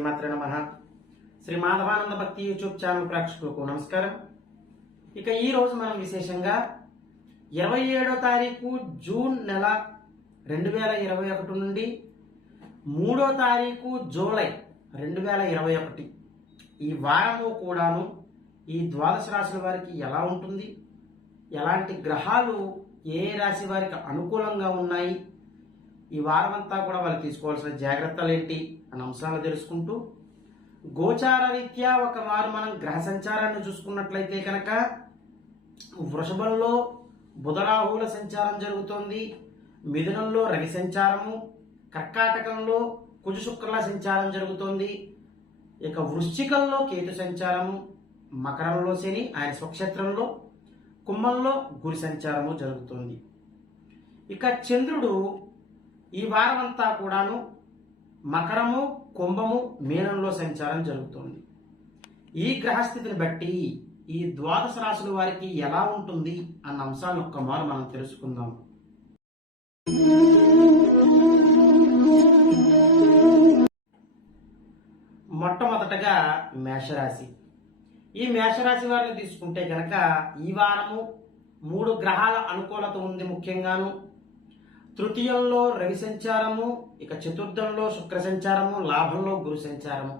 శ్రీమాత్రే నమః. శ్రీ మాధవానంద భక్తి యూట్యూబ్ ఛానల్ ప్రేక్షకులకు నమస్కారం. ఇక ఈ రోజు మనం విశేషంగా 27వ తారీఖు జూన్ నెల 2021 నుండి 3వ తారీఖు జూలై 2021 ఈ వారము కూడాను ఈ ద్వాదశ రాశుల వారికి ఎలా ఉంటుంది, ఎలాంటి గ్రహాలు ఏ రాశి వారికి అనుకూలంగా ఉన్నాయి, ఈ వారం అంతా కూడా వాళ్ళు తీసుకోవాల్సిన జాగ్రత్తలు ఏంటి అనే అంశాలు తెలుసుకుంటూ, గోచార రీత్యా ఒక వారు మనం గ్రహ సంచారాన్ని చూసుకున్నట్లయితే కనుక వృషభంలో బుధరాహువుల సంచారం జరుగుతోంది, మిథునంలో రవి సంచారము, కర్కాటకంలో కుజ శుక్రుల సంచారం జరుగుతోంది, ఇక వృశ్చికంలో కేతు సంచారము, మకరంలో శని ఆయన స్వక్షేత్రంలో, కుంభంలో గురి సంచారము జరుగుతోంది. ఇక చంద్రుడు ఈ వారం అంతా కూడాను మకరము, కుంభము, మీనంలో సంచారం జరుగుతోంది. ఈ గ్రహస్థితిని బట్టి ఈ ద్వాదశ రాశుల వారికి ఎలా ఉంటుంది అన్న అంశాలను ఒక్కమారు మనం తెలుసుకుందాం. మొట్టమొదటగా మేషరాశి. ఈ మేషరాశి వారిని తీసుకుంటే కనుక ఈ వారము 3 గ్రహాల అనుకూలత ఉంది. ముఖ్యంగాను తృతీయంలో రవి సంచారము, ఇక చతుర్థంలో శుక్ర సంచారము, లాభంలో గురు సంచారము,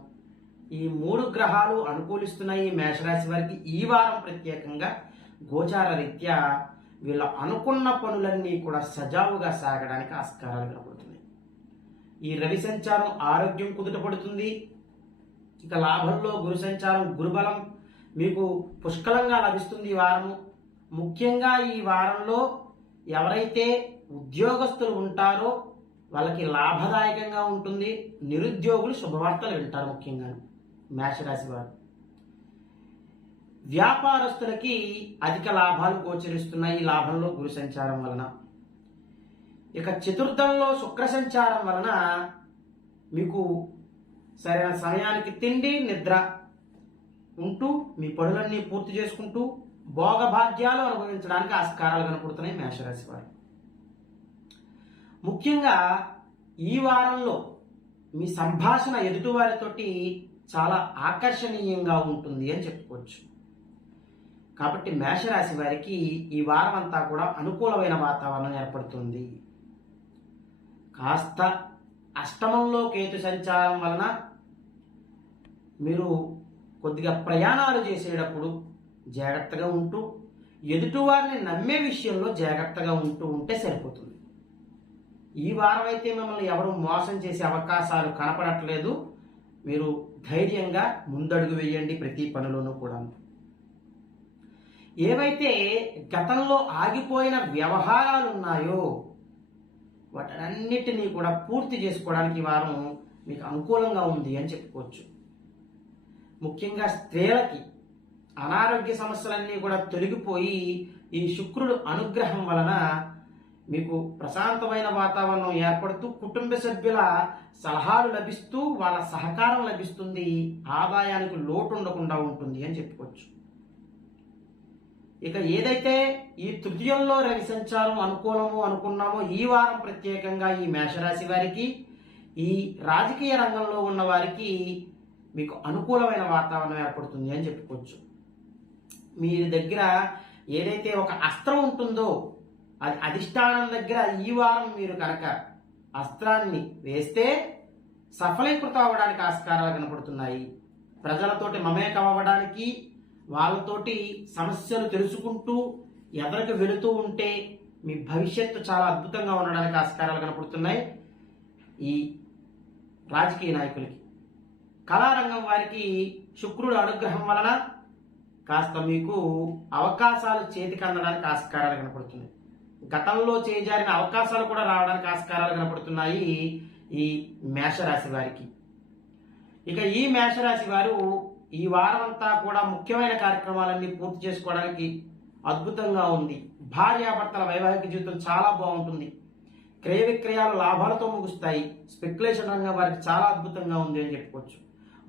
ఈ 3 గ్రహాలు అనుకూలిస్తున్నాయి మేషరాశి వారికి. ఈ వారం ప్రత్యేకంగా గోచార రీత్యా వీళ్ళ అనుకున్న పనులన్నీ కూడా సజావుగా సాగడానికి ఆస్కారాలు కనబడుతున్నాయి. ఈ రవి సంచారం ఆరోగ్యం కుదుటపడుతుంది. ఇక లాభంలో గురు సంచారం, గురుబలం మీకు పుష్కలంగా లభిస్తుంది ఈ వారము. ముఖ్యంగా ఈ వారంలో ఎవరైతే ఉద్యోగస్తులు ఉంటారో వాళ్ళకి లాభదాయకంగా ఉంటుంది. నిరుద్యోగులు శుభవార్తలు వింటారు. ముఖ్యంగా మేషరాశి వారు వ్యాపారస్తులకి అధిక లాభాలు గోచరిస్తున్నాయి ఈ లాభంలో గురు సంచారం వలన. ఇక చతుర్థంలో శుక్ర సంచారం వలన మీకు సరైన సమయానికి తిండి నిద్ర ఉంటూ మీ పనులన్నీ పూర్తి చేసుకుంటూ భోగభాగ్యాలు అనుభవించడానికి ఆస్కారాలు కనపడుతున్నాయి మేషరాశి వారు. ముఖ్యంగా ఈ వారంలో మీ సంభాషణ ఎదుటివారితోటి చాలా ఆకర్షణీయంగా ఉంటుంది అని చెప్పుకోవచ్చు. కాబట్టి మేషరాశి వారికి ఈ వారం అంతా కూడా అనుకూలమైన వాతావరణం ఏర్పడుతుంది. కాస్త అష్టమంలో కేతు సంచారం వలన మీరు కొద్దిగా ప్రయాణాలు చేసేటప్పుడు జాగ్రత్తగా ఉంటూ ఎదుటివారిని నమ్మే విషయంలో జాగ్రత్తగా ఉంటే సరిపోతుంది. ఈ వారం అయితే మిమ్మల్ని ఎవరు మోసం చేసే అవకాశాలు కనపడట్లేదు. మీరు ధైర్యంగా ముందడుగు వేయండి ప్రతి పనిలోనూ కూడా. ఏవైతే గతంలో ఆగిపోయిన వ్యవహారాలు ఉన్నాయో వాటన్నిటినీ కూడా పూర్తి చేసుకోవడానికి ఈ వారం మీకు అనుకూలంగా ఉంది అని చెప్పుకోవచ్చు. ముఖ్యంగా స్త్రీలకి అనారోగ్య సమస్యలన్నీ కూడా తొలగిపోయి ఈ శుక్రుడు అనుగ్రహం వలన మీకు ప్రశాంతమైన వాతావరణం ఏర్పడుతూ కుటుంబ సభ్యుల సలహాలు లభిస్తూ వాళ్ళ సహకారం లభిస్తుంది. ఆదాయానికి లోటు ఉండకుండా ఉంటుంది అని చెప్పుకోవచ్చు. ఇక ఏదైతే ఈ తృతీయంలో రవి సంచారం అనుకూలము అనుకున్నామో ఈ వారం ప్రత్యేకంగా ఈ మేషరాశి వారికి, ఈ రాజకీయ రంగంలో ఉన్న వారికి మీకు అనుకూలమైన వాతావరణం ఏర్పడుతుంది అని చెప్పుకోవచ్చు. మీ దగ్గర ఏదైతే ఒక అస్త్రం ఉంటుందో అది అధిష్టానం దగ్గర ఈ వారం మీరు కనుక అస్త్రాన్ని వేస్తే సఫలీకృతం అవ్వడానికి ఆస్కారాలు కనపడుతున్నాయి. ప్రజలతోటి మమేకం అవ్వడానికి, వాళ్ళతోటి సమస్యలు తెలుసుకుంటూ ఎదరికి వెళుతూ ఉంటే మీ భవిష్యత్తు చాలా అద్భుతంగా ఉండడానికి ఆస్కారాలు కనపడుతున్నాయి. ఈ రాజకీయ నాయకులకి, కళారంగం వారికి శుక్రుడు అనుగ్రహం వలన కాస్త మీకు అవకాశాలు చేతికి అందడానికి ఆస్కారాలు కనపడుతున్నాయి. గతంలో చేజారిన అవకాశాలు కూడా రావడానికి ఆస్కారాలు కనపడుతున్నాయి ఈ మేషరాశి వారికి. ఇక ఈ మేషరాశి వారు ఈ వారం అంతా కూడా ముఖ్యమైన కార్యక్రమాలన్నీ పూర్తి చేసుకోవడానికి అద్భుతంగా ఉంది. భార్యాభర్తల వైవాహిక జీవితం చాలా బాగుంటుంది. క్రయ విక్రయాలు లాభాలతో ముగుస్తాయి. స్పెక్యులేషన్ రంగం వారికి చాలా అద్భుతంగా ఉంది అని చెప్పుకోవచ్చు.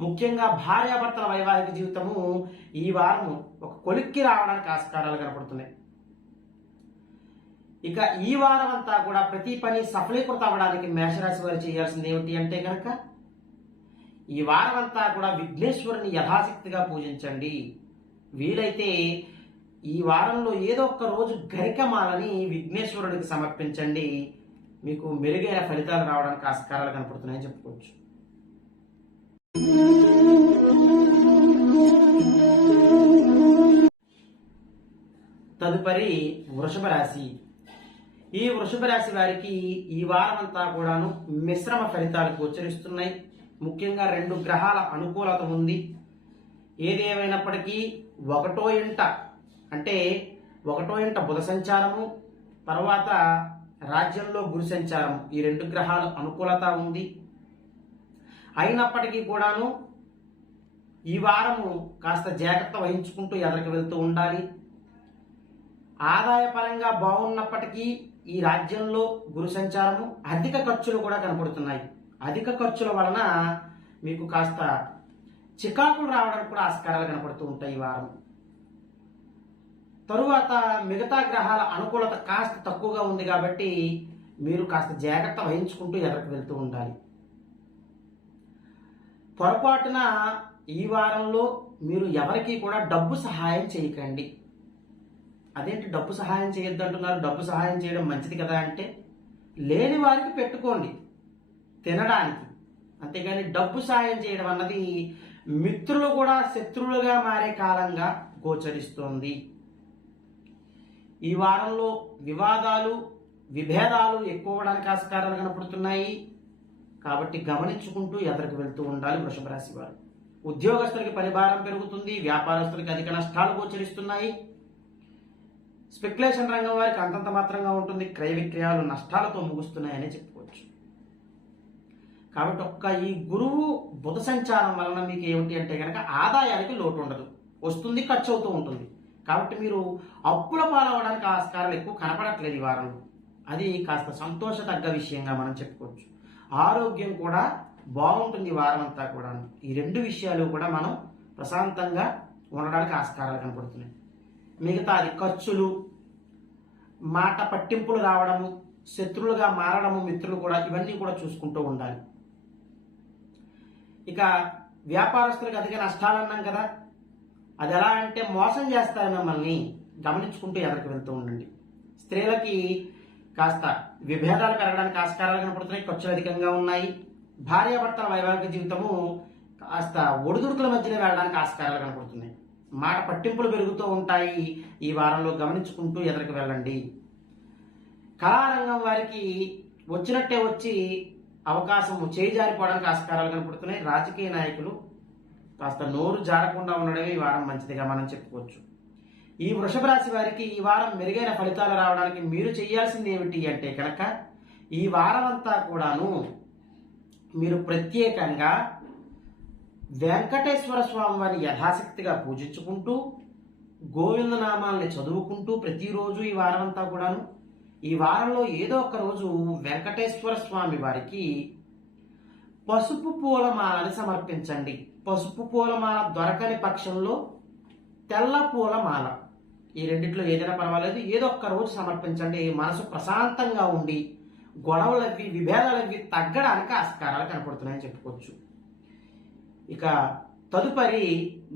ముఖ్యంగా భార్యాభర్తల వైవాహిక జీవితము ఈ వారం ఒక కొలిక్కి రావడానికి ఆస్కారాలు కనపడుతున్నాయి. ఇక ఈ వారం అంతా కూడా ప్రతి పని సఫలీకృతం అవ్వడానికి మేషరాశి వారు చేయాల్సింది ఏమిటి అంటే కనుక ఈ వారం అంతా కూడా విఘ్నేశ్వరుని యథాశక్తిగా పూజించండి. వీలైతే ఈ వారంలో ఏదో ఒక్క రోజు గరికమాలని విఘ్నేశ్వరుడికి సమర్పించండి. మీకు మెరుగైన ఫలితాలు రావడానికి ఆస్కారాలు కనపడుతున్నాయని చెప్పుకోవచ్చు. తదుపరి వృషభ రాశి. ఈ వృషభ రాశి వారికి ఈ వారం అంతా కూడాను మిశ్రమ ఫలితాలు గోచరిస్తున్నాయి. ముఖ్యంగా 2 గ్రహాల అనుకూలత ఉంది. ఏది ఏమైనప్పటికీ ఒకటో ఇంట బుధ సంచారము, తర్వాత రాజ్యంలో గురు సంచారం, ఈ 2 గ్రహాల అనుకూలత ఉంది. అయినప్పటికీ కూడాను ఈ వారము కాస్త జాగ్రత్త వహించుకుంటూ ఎదరికి వెళ్తూ ఉండాలి. ఆదాయపరంగా బాగున్నప్పటికీ ఈ రాజ్యంలో గురు సంచారము అధిక ఖర్చులు కూడా కనపడుతున్నాయి. అధిక ఖర్చుల వలన మీకు కాస్త చికాకులు రావడానికి కూడా ఆస్కారాలు కనపడుతూ ఉంటాయి ఈ వారం. తరువాత మిగతా గ్రహాల అనుకూలత కాస్త తక్కువగా ఉంది కాబట్టి మీరు కాస్త జాగ్రత్త వహించుకుంటూ ఎదరికి వెళ్తూ ఉండాలి. పొరపాటున ఈ వారంలో మీరు ఎవరికీ కూడా డబ్బు సహాయం చేయకండి. అదేంటి డబ్బు సహాయం చేయొద్దు అంటున్నారు? డబ్బు సహాయం చేయడం మంచిది కదా అంటే, లేని వారికి పెట్టుకోండి తినడానికి, అంతేగాని డబ్బు సహాయం చేయడం అన్నది మిత్రులు కూడా శత్రువులుగా మారే కాలంగా గోచరిస్తోంది. ఈ వారంలో వివాదాలు విభేదాలు ఎక్కువ అవడానికి ఆస్కారాలు కనపడుతున్నాయి కాబట్టి గమనించుకుంటూ ఎదరికి వెళ్తూ ఉండాలి వృషభ రాశి వారు. ఉద్యోగస్తులకి పనిభారం పెరుగుతుంది, వ్యాపారస్తులకి అధిక నష్టాలు గోచరిస్తున్నాయి. స్పెక్యులేషన్ రంగం వారికి అంతంత మాత్రంగా ఉంటుంది, క్రయ విక్రయాలు నష్టాలతో ముగుస్తున్నాయని చెప్పుకోవచ్చు. కాబట్టి ఈ గురువు బుధ సంచారం వలన మీకు ఏమిటి అంటే కనుక ఆదాయానికి లోటు ఉండదు, వస్తుంది, ఖర్చు అవుతూ ఉంటుంది. కాబట్టి మీరు అప్పుల పాలవడానికి ఆస్కారాలు ఎక్కువ కనపడట్లేదు ఈ వారంలో. అది కాస్త సంతోషతగ్గ విషయంగా మనం చెప్పుకోవచ్చు. ఆరోగ్యం కూడా బాగుంటుంది ఈ వారం అంతా కూడా. ఈ 2 విషయాలు కూడా మనం ప్రశాంతంగా ఉండడానికి ఆస్కారాలు కనపడుతున్నాయి. మిగతాది ఖర్చులు, మాట పట్టింపులు రావడము, శత్రువులుగా మారడము, మిత్రులు కూడా, ఇవన్నీ కూడా చూసుకుంటూ ఉండాలి. ఇక వ్యాపారస్తులకు అధిక నష్టాలు అన్నాం కదా, అది ఎలా అంటే మోసం చేస్తారు మిమ్మల్ని, గమనించుకుంటూ ఎదరికి వెళ్తూ ఉండండి. స్త్రీలకి కాస్త విభేదాలు పెరగడానికి ఆస్కారాలు కనపడుతున్నాయి, ఖర్చులు అధికంగా ఉన్నాయి. భార్యాభర్తల వైవాహిక జీవితము కాస్త ఒడిదుడుకుల మధ్యనే వెళ్ళడానికి ఆస్కారాలు కనపడుతున్నాయి. మాట పట్టింపులు పెరుగుతూ ఉంటాయి. ఈ వారంలో గమనించుకుంటూ ఎదరికి వెళ్ళండి. కళారంగం వారికి వచ్చినట్టే వచ్చి అవకాశం చేజారిపోవడానికి ఆస్కారాలు కనపడుతున్నాయి. రాజకీయ నాయకులు కాస్త నోరు జారకుండా ఉండడమే ఈ వారం మంచిదిగా మనం చెప్పుకోవచ్చు. ఈ వృషభ రాశి వారికి ఈ వారం మెరుగైన ఫలితాలు రావడానికి మీరు చేయాల్సింది ఏమిటి అంటే కనుక, ఈ వారం అంతా కూడాను మీరు ప్రత్యేకంగా వెంకటేశ్వర స్వామి వారిని యథాశక్తిగా పూజించుకుంటూ, గోవిందనామాల్ని చదువుకుంటూ ప్రతిరోజు ఈ వారం అంతా కూడాను, ఈ వారంలో ఏదో ఒక రోజు వెంకటేశ్వర స్వామి వారికి పసుపు పూలమాలని సమర్పించండి. పసుపు పూలమాల దొరకని పక్షంలో తెల్ల పూలమాల, ఈ రెండిట్లో ఏదైనా పర్వాలేదు, ఏదో ఒక్క రోజు సమర్పించండి. మనసు ప్రశాంతంగా ఉండి గొడవలవి విభేదాలవి తగ్గడానికి ఆస్కారాలు కనపడుతున్నాయని చెప్పుకోవచ్చు. ఇక తదుపరి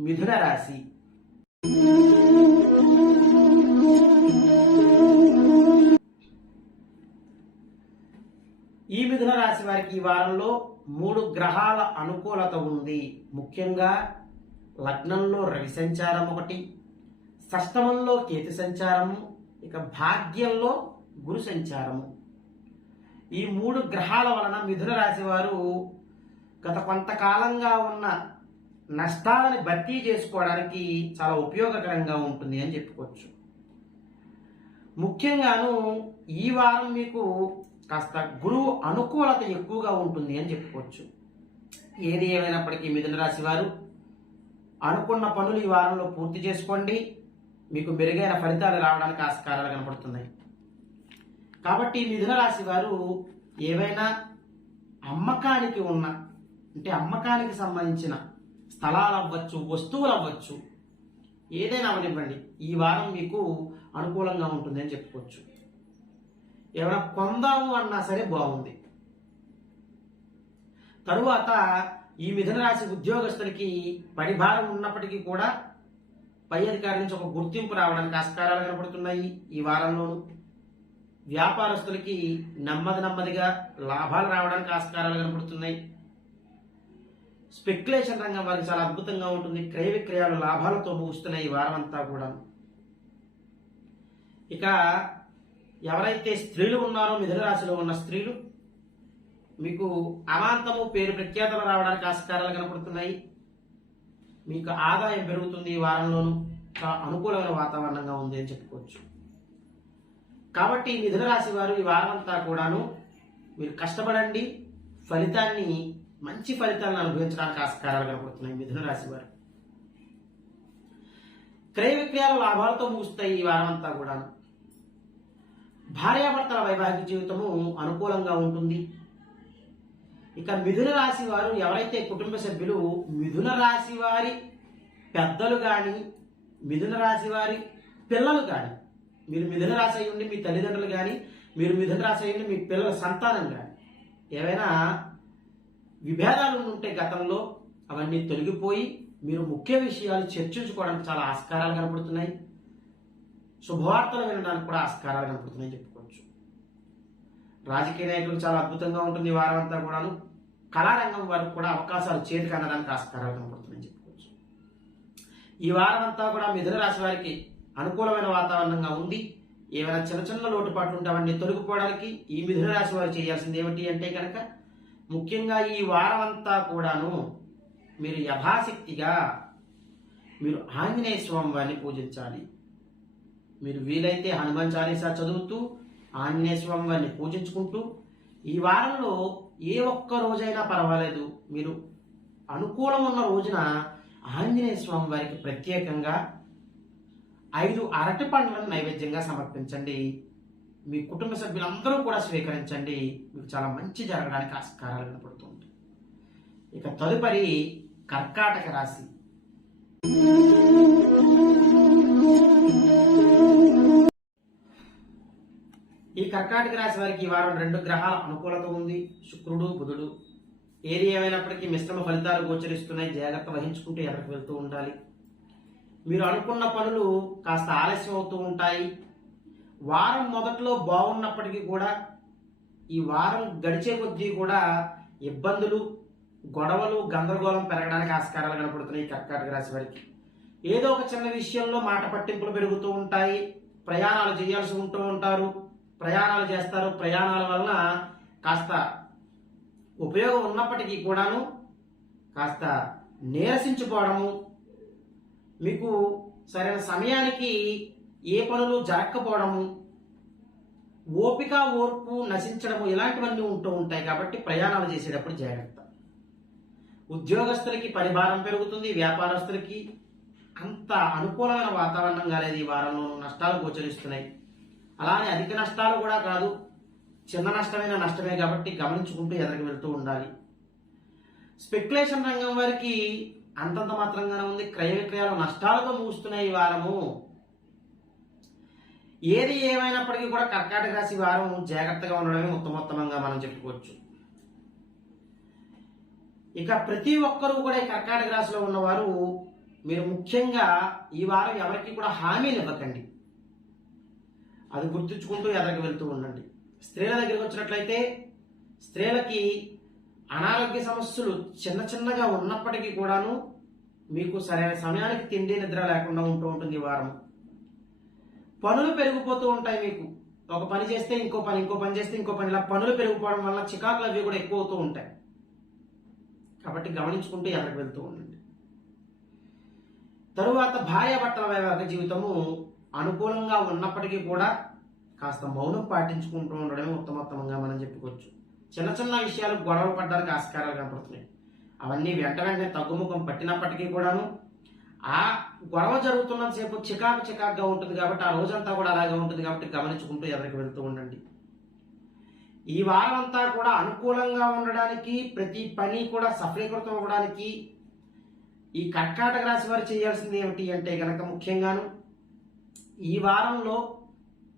మిథున రాశి. ఈ మిథున రాశి వారికి ఈ వారంలో 3 గ్రహాల అనుకూలత ఉంది. ముఖ్యంగా లగ్నంలో రవి సంచారం ఒకటి, షష్టమంలో కేతు సంచారము, ఇక భాగ్యంలో గురు సంచారము. ఈ 3 గ్రహాల వలన మిథున రాశి వారు గత కొంతకాలంగా ఉన్న నష్టాలని భర్తీ చేసుకోవడానికి చాలా ఉపయోగకరంగా ఉంటుంది అని చెప్పుకోవచ్చు. ముఖ్యంగాను ఈ వారం మీకు కాస్త గురువు అనుకూలత ఎక్కువగా ఉంటుంది అని చెప్పుకోవచ్చు. ఏది ఏమైనప్పటికీ మిథున రాశి వారు అనుకున్న పనులు ఈ వారంలో పూర్తి చేసుకోండి, మీకు మెరుగైన ఫలితాలు రావడానికి ఆస్కారాలు కనపడుతున్నాయి. కాబట్టి మిథున రాశి వారు ఏవైనా అమ్మకానికి ఉన్న, అంటే అమ్మకానికి సంబంధించిన స్థలాలు అవ్వచ్చు, వస్తువులు అవ్వచ్చు, ఏదైనా అవనివ్వండి, ఈ వారం మీకు అనుకూలంగా ఉంటుంది అని చెప్పుకోవచ్చు. ఏమైనా కొందాము అన్నా సరే బాగుంది. తరువాత ఈ మిథున రాశి ఉద్యోగస్తులకి పనిభారం ఉన్నప్పటికీ కూడా పై అధికారి నుంచి ఒక గుర్తింపు రావడానికి ఆస్కారాలు కనబడుతున్నాయి ఈ వారంలోనూ. వ్యాపారస్తులకి నెమ్మదిగా లాభాలు రావడానికి ఆస్కారాలు కనబడుతున్నాయి. స్పెక్యులేషన్ రంగం వారికి చాలా అద్భుతంగా ఉంటుంది. క్రయ విక్రయాలు లాభాలతో ముగుస్తున్నాయి ఈ వారం అంతా కూడా. ఇక ఎవరైతే స్త్రీలు ఉన్నారో మిథున రాశిలో ఉన్న స్త్రీలు, మీకు అమాంతము పేరు ప్రఖ్యాతలు రావడానికి ఆస్కారాలు కనపడుతున్నాయి. మీకు ఆదాయం పెరుగుతుంది ఈ వారంలోనూ. చాలా అనుకూలమైన వాతావరణంగా ఉంది అని చెప్పుకోవచ్చు. కాబట్టి మిథున రాశి వారు ఈ వారం అంతా కూడాను మీరు కష్టపడండి, మంచి ఫలితాలను అనుభవించడానికి ఆస్కారాలు కనపడుతున్నాయి మిథున రాశి వారు. క్రయ విక్రయాలు లాభాలతో ముగుస్తాయి ఈ వారం అంతా కూడాను. భార్యాభర్తల వైవాహిక జీవితము అనుకూలంగా ఉంటుంది. ఇక మిథున రాశి వారు ఎవరైతే కుటుంబ సభ్యులు మిథున రాశి వారి పెద్దలు కానీ, మిథున రాశి వారి పిల్లలు కానీ, మీరు మిథున రాశి అయి ఉండి మీ తల్లిదండ్రులు కానీ, మీరు మిథున రాశి అయి ఉండి మీ పిల్లల సంతానం కానీ ఏవైనా విభేదాలు ఉంటే గతంలో అవన్నీ తొలగిపోయి మీరు ముఖ్య విషయాలు చర్చించుకోవడానికి చాలా ఆస్కారాలు కనపడుతున్నాయి. శుభవార్తలు వినడానికి కూడా ఆస్కారాలు కనపడుతున్నాయి చెప్పుకోవచ్చు. రాజకీయ నాయకులకు చాలా అద్భుతంగా ఉంటుంది ఈ వారం అంతా కూడాను. కళారంగం వారికి కూడా అవకాశాలు చేతికి అందడానికి ఆస్కారాలు కనపడుతున్నాయి చెప్పుకోవచ్చు. ఈ వారం అంతా కూడా మిథున రాశి వారికి అనుకూలమైన వాతావరణంగా ఉంది. ఏమైనా చిన్న లోటుపాట్లు ఉంటే అవన్నీ తొలగిపోవడానికి ఈ మిథున రాశి వారు చేయాల్సింది ఏమిటి అంటే కనుక, ముఖ్యంగా ఈ వారం అంతా కూడాను మీరు యథాశక్తిగా మీరు ఆంజనేయ స్వామి వారిని పూజించాలి. మీరు వీలైతే హనుమాన్ చాలీసా చదువుతూ ఆంజనేయ స్వామి వారిని పూజించుకుంటూ ఈ వారంలో ఏ ఒక్క రోజైనా పర్వాలేదు, మీరు అనుకూలం ఉన్న రోజున ఆంజనేయ స్వామి వారికి ప్రత్యేకంగా 5 అరటి పండ్లను నైవేద్యంగా సమర్పించండి. మీ కుటుంబ సభ్యులందరూ కూడా స్వీకరించండి. మీకు చాలా మంచి జరగడానికి ఆస్కారాలు కనపడుతుంది. ఇక తదుపరి కర్కాటక రాశి. ఈ కర్కాటక రాశి వారికి ఈ వారం 2 గ్రహాల అనుకూలత ఉంది, శుక్రుడు బుధుడు. ఏది ఏమైనప్పటికీ మిశ్రమ ఫలితాలు గోచరిస్తున్నాయి. జాగ్రత్త వహించుకుంటూ ఎక్కడికి వెళ్తూ ఉండాలి. మీరు అనుకున్న పనులు కాస్త ఆలస్యం అవుతూ ఉంటాయి. వారం మొదట్లో బాగున్నప్పటికీ కూడా ఈ వారం గడిచే కొద్దీ కూడా ఇబ్బందులు, గొడవలు, గందరగోళం పెరగడానికి ఆస్కారాలు కనపడుతున్నాయి కర్కాటక రాశి వారికి. ఏదో ఒక చిన్న విషయంలో మాట పట్టింపులు పెరుగుతూ ఉంటాయి. ప్రయాణాలు చేయాల్సి ఉంటూ ఉంటారు, ప్రయాణాలు చేస్తారు. ప్రయాణాల వలన కాస్త ఉపయోగం ఉన్నప్పటికీ కూడాను కాస్త నీరసించిపోవడము, మీకు సరైన సమయానికి ఏ పనులు జరగకపోవడము, ఓపిక ఓర్పు నశించడము, ఇలాంటివన్నీ ఉంటూ ఉంటాయి. కాబట్టి ప్రయాణాలు చేసేటప్పుడు జాగ్రత్త. ఉద్యోగస్తులకి పరిభారం పెరుగుతుంది. వ్యాపారస్తులకి అంత అనుకూలమైన వాతావరణం కాలేదు ఈ వారంలో. నష్టాలు గోచరిస్తున్నాయి. అలానే అధిక నష్టాలు కూడా కాదు, చిన్న నష్టమైన నష్టమే కాబట్టి గమనించుకుంటూ ఎదరికి వెళ్తూ ఉండాలి. స్పెక్యులేషన్ రంగం వారికి అంతంత మాత్రంగానే ఉంది. క్రయ విక్రయాలు నష్టాలతో ముగుస్తున్నాయి ఈ వారము. ఏది ఏమైనప్పటికీ కూడా కర్కాటక రాశి వారం జాగ్రత్తగా ఉండడమే ఉత్తమోత్తమంగా మనం చెప్పుకోవచ్చు. ఇక ప్రతి ఒక్కరూ కూడా ఈ కర్కాటక రాశిలో ఉన్నవారు మీరు ముఖ్యంగా ఈ వారం ఎవరికి కూడా హామీలు ఇవ్వకండి. అది గుర్తుంచుకుంటూ ఎదరికి వెళ్తూ ఉండండి. స్త్రీల దగ్గరికి వచ్చినట్లయితే స్త్రీలకి అనారోగ్య సమస్యలు చిన్నగా ఉన్నప్పటికీ కూడాను మీకు సరైన సమయానికి తిండి నిద్ర లేకుండా ఉంటూ ఉంటుంది ఈ వారం. పనులు పెరిగిపోతూ ఉంటాయి. మీకు ఒక పని చేస్తే ఇంకో పని చేస్తే ఇంకో పని, ఇలా పనులు పెరిగిపోవడం వల్ల చికాకులు అవి కూడా ఎక్కువ అవుతూ ఉంటాయి. కాబట్టి గమనించుకుంటూ ఎదరికి వెళ్తూ ఉండండి. తరువాత భార్యాభర్తల వైవాహిక జీవితము అనుకూలంగా ఉన్నప్పటికీ కూడా కాస్త మౌనం పాటించుకుంటూ ఉండడమే ఉత్తమోత్తమంగా మనం చెప్పుకోవచ్చు. చిన్న విషయాలు గొడవలు పడడానికి ఆస్కారాలు కనపడుతున్నాయి. అవన్నీ వెంటనే తగ్గుముఖం పట్టినప్పటికీ కూడాను ఆ గొడవ జరుగుతున్నంతసేపు చికాకుగా ఉంటుంది. కాబట్టి ఆ రోజంతా కూడా అలాగే ఉంటుంది. కాబట్టి గమనించుకుంటూ ఎదరికి వెళ్తూ ఉండండి. ఈ వారం అంతా కూడా అనుకూలంగా ఉండడానికి, ప్రతి పని కూడా సఫలీకృతం అవ్వడానికి ఈ కర్కాటక రాశి వారు చేయాల్సింది ఏమిటి అంటే కనుక, ముఖ్యంగాను ఈ వారంలో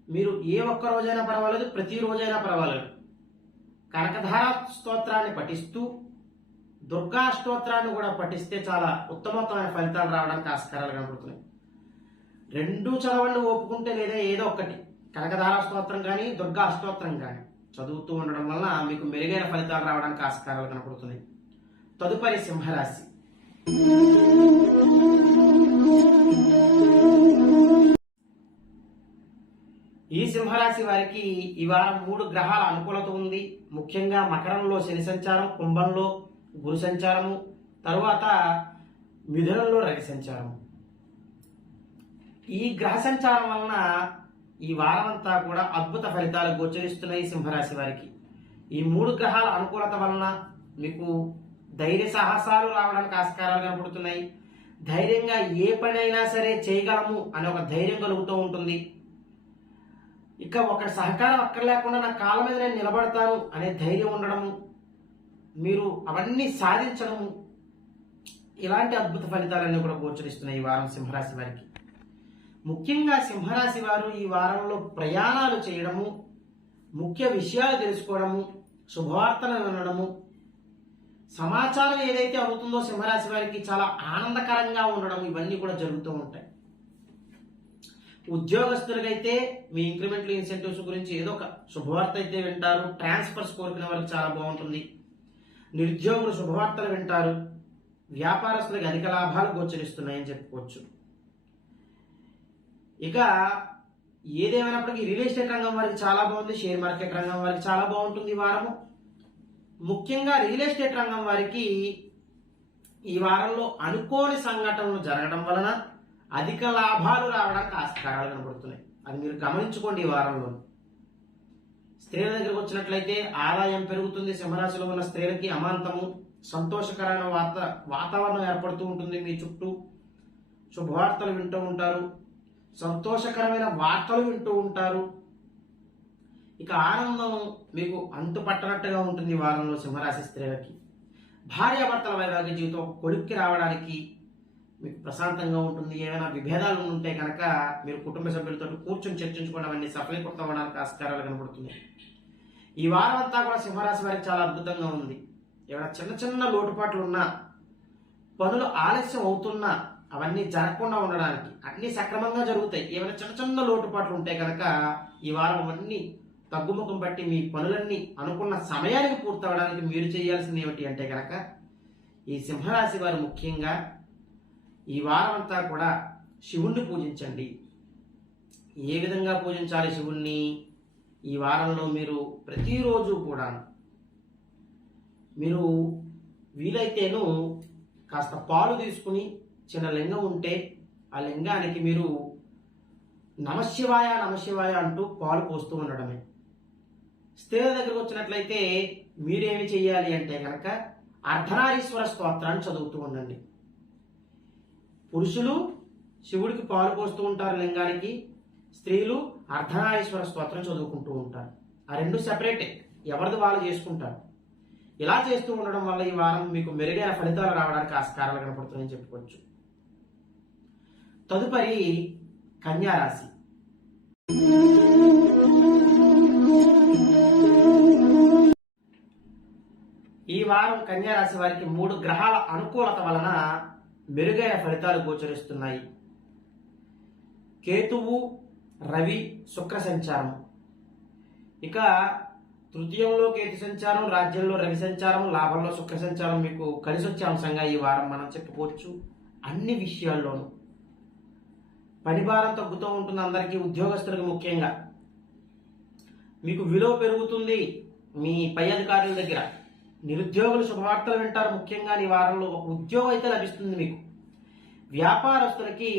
మీరు ఏ ఒక్క రోజైనా పర్వాలేదు, ప్రతి రోజైనా పర్వాలేదు, కనకధార స్తోత్రాన్ని పఠిస్తూ దుర్గా స్తోత్రాన్ని కూడా పఠిస్తే చాలా ఉత్తమోత్తమైన ఫలితాలు రావడానికి ఆస్కారాలు కనబడుతున్నాయి. రెండు చదవండి ఒప్పుకుంటే, లేదా ఏదో ఒకటి కనకధార స్తోత్రం కానీ దుర్గా స్తోత్రం కానీ చదువుతూ ఉండడం వల్ల మీకు మెరుగైన ఫలితాలు రావడానికి ఆస్కారాలు కనబడుతున్నాయి. తదుపరి సింహరాశి. ఈ సింహరాశి వారికి ఈ వారం 3 గ్రహాల అనుకూలత ఉంది. ముఖ్యంగా మకరంలో శని సంచారం, కుంభంలో గురు సంచారము, తరువాత మిథునంలో రవి సంచారము. ఈ గ్రహ సంచారం వలన ఈ వారం అంతా కూడా అద్భుత ఫలితాలు గోచరిస్తున్నాయి సింహరాశి వారికి. ఈ 3 గ్రహాల అనుకూలత వలన మీకు ధైర్య సాహసాలు రావడానికి ఆస్కారాలు కనబడుతున్నాయి. ధైర్యంగా ఏ పనైనా సరే చేయగలము అనే ఒక ధైర్యం కలుగుతూ ఉంటుంది. ఇక ఒక సహకారం అక్కర్లేకుండా నా కాళ్ళ మీద నేను నిలబడతాను అనే ధైర్యం ఉండడము, మీరు అవన్నీ సాధించడము, ఇలాంటి అద్భుత ఫలితాలన్నీ కూడా గోచరిస్తున్నాయి ఈ వారం సింహరాశి వారికి. ముఖ్యంగా సింహరాశి వారు ఈ వారంలో ప్రయాణాలు చేయడము, ముఖ్య విషయాలు తెలుసుకోవడము, శుభవార్తలు వినడము, సమాచారం ఏదైతే అవుతుందో సింహరాశి వారికి చాలా ఆనందకరంగా ఉండడం, ఇవన్నీ కూడా జరుగుతూ ఉంటాయి. ఉద్యోగస్తులకైతే మీ ఇంక్రిమెంట్లు ఇన్సెంటివ్స్ గురించి ఏదో ఒక శుభవార్త అయితే వింటారు. ట్రాన్స్ఫర్స్ కోరుకునే వారికి చాలా బాగుంటుంది. నిరుద్యోగులు శుభవార్తలు వింటారు. వ్యాపారస్తులకు అధిక లాభాలు గోచరిస్తున్నాయని చెప్పుకోవచ్చు. ఇక ఏదేమైనప్పటికీ రియల్ ఎస్టేట్ రంగం వారికి చాలా బాగుంది. షేర్ మార్కెట్ రంగం వారికి చాలా బాగుంటుంది ఈ వారము. ముఖ్యంగా రియల్ ఎస్టేట్ రంగం వారికి ఈ వారంలో అనుకోని సంఘటనలు జరగడం వలన అధిక లాభాలు రావడానికి ఆస్కారాలు కనబడుతున్నాయి. అది మీరు గమనించుకోండి. ఈ వారంలో స్త్రీల దగ్గరకు వచ్చినట్లయితే ఆదాయం పెరుగుతుంది. సింహరాశిలో ఉన్న స్త్రీలకి అమాంతము సంతోషకరమైన వాతావరణం ఏర్పడుతూ ఉంటుంది. మీ చుట్టూ శుభవార్తలు వింటూ ఉంటారు, సంతోషకరమైన వార్తలు వింటూ ఉంటారు. ఇక ఆనందం మీకు అంతు పట్టనట్టుగా ఉంటుంది ఈ వారంలో సింహరాశి స్త్రీలకి. భార్యాభర్తల వైవాహిక జీవితం ఒక కొడుక్కి రావడానికి మీకు ప్రశాంతంగా ఉంటుంది. ఏమైనా విభేదాలు ఉంటే కనుక మీరు కుటుంబ సభ్యులతో కూర్చొని చర్చించుకోవడం అన్ని సఫలీకృతం అవ్వడానికి ఆస్కారాలు కనబడుతున్నాయి. ఈ వారం అంతా కూడా సింహరాశి వారికి చాలా అద్భుతంగా ఉంది. ఏమైనా చిన్న చిన్న లోటుపాట్లు ఉన్నా, పనులు ఆలస్యం అవుతున్నా అవన్నీ జరగకుండా ఉండడానికి అన్ని సక్రమంగా జరుగుతాయి. ఏమైనా చిన్న చిన్న లోటుపాట్లు ఉంటే కనుక ఈ వారం అవన్నీ తగ్గుముఖం బట్టి మీ పనులన్నీ అనుకున్న సమయానికి పూర్తవడానికి మీరు చేయాల్సింది ఏమిటి అంటే కనుక ఈ సింహరాశి వారు ముఖ్యంగా ఈ వారం అంతా కూడా శివుణ్ణి పూజించండి. ఏ విధంగా పూజించాలి శివుణ్ణి? ఈ వారంలో మీరు ప్రతిరోజు కూడా మీరు వీలైతేను కాస్త పాలు తీసుకుని, చిన్న లింగం ఉంటే ఆ లింగానికి మీరు నమశివాయ నమశివాయ అంటూ పాలు పోస్తూ ఉండడమే. స్త్రీల దగ్గరకు వచ్చినట్లయితే మీరేమి చెయ్యాలి అంటే కనుక అర్ధనారీశ్వర స్తోత్రాన్ని చదువుతూ ఉండండి. పురుషులు శివుడికి పాలు పోస్తూ ఉంటారు లింగానికి, స్త్రీలు అర్ధనారీశ్వర స్తోత్రం చదువుకుంటూ ఉంటారు. ఆ రెండు సెపరేటే, ఎవరిది వాళ్ళు చేసుకుంటారు. ఇలా చేస్తూ ఉండడం వల్ల ఈ వారం మీకు మెరుగైన ఫలితాలు రావడానికి ఆస్కారాలు కనపడుతున్నాయని చెప్పుకోవచ్చు. తదుపరి కన్యా రాశి. ఈ వారం కన్యా రాశి వారికి 3 గ్రహాల అనుకూలత వలన మెరుగైన ఫలితాలు గోచరిస్తున్నాయి. కేతువు, రవి, శుక్ర సంచారం. ఇక తృతీయంలో కేతు సంచారం, రాజ్యంలో రవి సంచారం, లాభంలో శుక్ర సంచారం మీకు కలిసి వచ్చే అంశంగా ఈ వారం మనం చెప్పుకోవచ్చు. అన్ని విషయాల్లోనూ పనిభారం తగ్గుతూ ఉంటుంది అందరికీ, ఉద్యోగస్తులకు ముఖ్యంగా. మీకు విలువ పెరుగుతుంది మీ పై అధికారుల దగ్గర. నిరుద్యోగులు శుభవార్తలు వింటారు. ముఖ్యంగా ఈ వారంలో ఒక ఉద్యోగం అయితే లభిస్తుంది మీకు. వ్యాపారస్తులకి